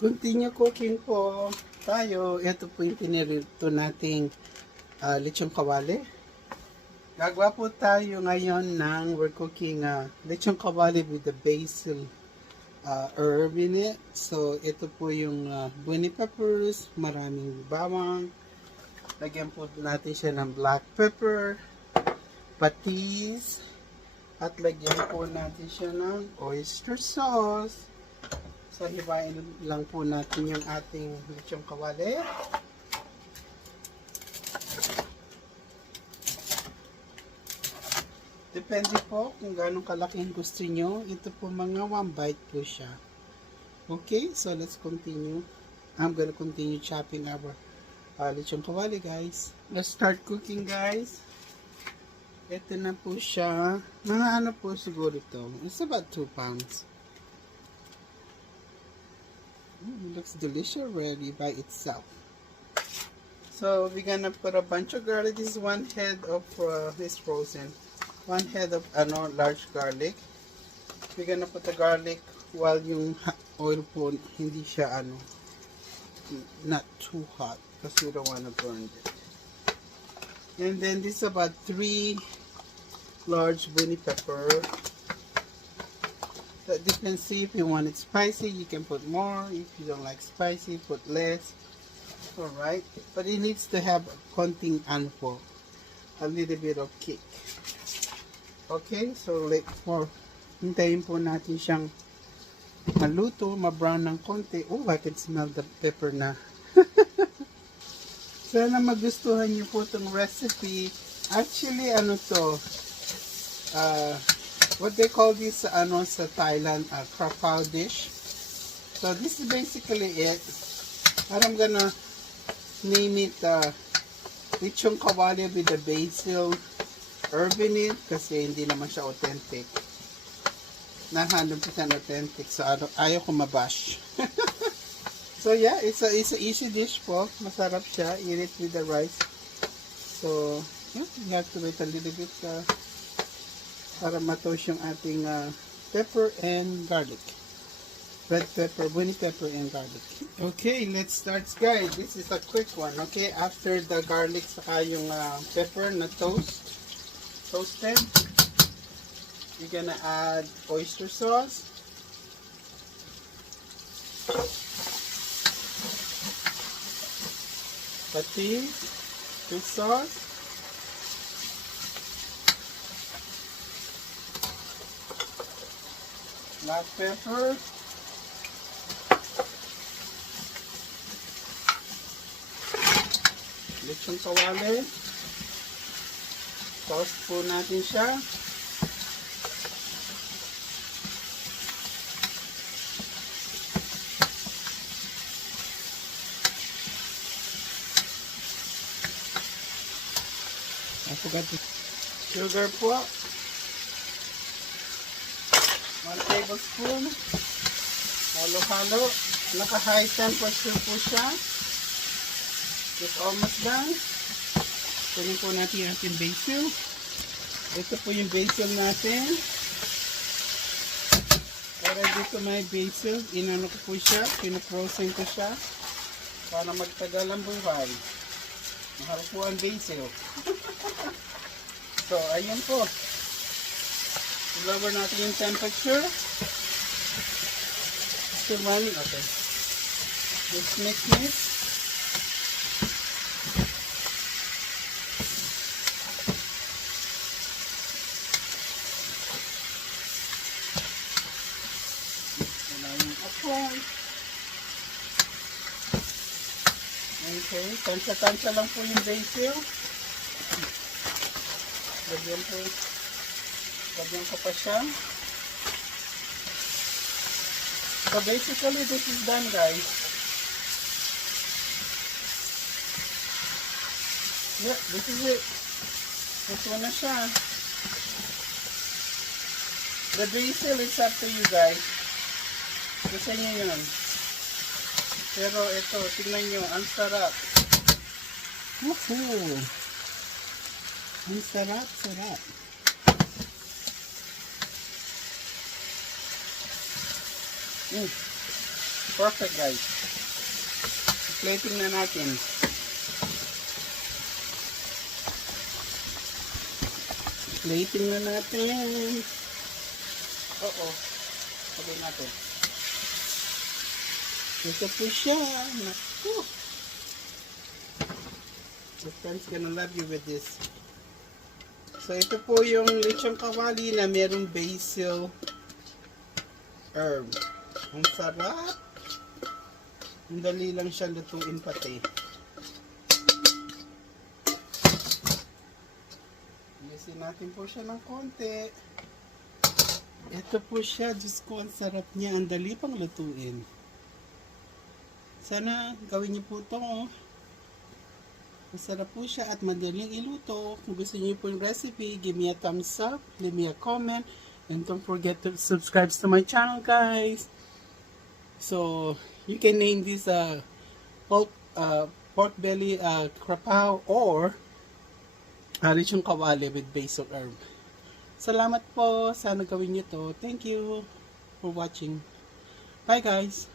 Continue cooking po tayo. Ito po yung pinirito nating lechong kawali. Gagawa po tayo ngayon we're cooking lechong kawali with the basil herb in it. So, ito po yung bunny peppers, maraming bawang. Lagyan po natin siya ng black pepper, patis, at lagyan po natin siya ng oyster sauce. So, hiwain lang po natin yung ating lechong kawali. Depende po kung gano'ng kalaking gusto nyo. Ito po mga 1 bite po siya. Okay, so let's continue. I'm gonna continue chopping our lechong kawali, guys. Let's start cooking, guys. Ito na po siya. Mga ano po siguro ito. It's about 2 pounds. It looks delicious already by itself. So we're gonna put a bunch of garlic. This is 1 head of this frozen. 1 head of large garlic. We're gonna put the garlic while yung oil po hindi siya not too hot because we don't wanna burn it. And then this is about 3 large bunny pepper. That depends, see if you want it spicy, you can put more. If you don't like spicy, put less. Alright, but it needs to have konting po, a little bit of kick. Okay, so hintayin po natin siyang maluto, ma-brown ng konti. Oh, I can smell the pepper na. Sana magustuhan niyo po itong recipe. Actually, what they call this sa Thailand, krapao dish. So this is basically it. And I'm gonna name it lechong kawali with the basil herb in it kasi hindi naman siya authentic. Not 100% authentic. So ayaw ko mabash. So yeah, it's a easy dish po. Masarap siya. Eat it with the rice. So yeah, you have to wait a little bit para matoast yung ating pepper and garlic. Red pepper, bunny pepper, and garlic. Okay, let's start, guys. This is a quick one, okay? After the garlic saka yung pepper na toasted, you're gonna add oyster sauce. Patis, fish sauce. Black pepper, lechong kawali, toast po natin siya. I forgot the sugar po. 1 tablespoon. Halo-halo. Naka-high temperature po siya. It's almost done. Kunin po natin yung ating basil. Ito po yung basil natin. Already to my basil. Inano ko po siya. Pinaprosen ko siya. Para magtagal ang buhay. Mahal po ang basil. So, ayun po. Lower natin yung temperature. Still running? Okay. Let's mix it. Okay, tansya-tansya lang po yung basil. Lagyan ko pa siya. So basically, this is done, guys. Yeah, this is it. Ito na siya. The basil, it's up to you, guys. Gusto niyo yun. Pero ito, tingnan nyo, ang sarap. Woohoo! Ang sarap, sarap. Perfect, guys. Plating na natin. Plating na natin. Sabi natin. Ito po siya. Naku. Your friend's gonna love you with this. So ito po yung lechong kawali na merong basil herb. Ang sarap. Ang dali lang siya lutuin pati. Iusin natin po siya ng konti. Ito po siya. Diyos ko, ang sarap niya. Ang dali pang lutuin. Sana gawin niyo po ito. Masarap po siya at madaling iluto. Kung gusto niyo po yung recipe, give me a thumbs up, leave me a comment, and don't forget to subscribe to my channel, guys. So you can name this pork belly krapaw or lechong kawali with basil herb. Salamat po. Sana gawin niyo to. Thank you for watching. Bye, guys.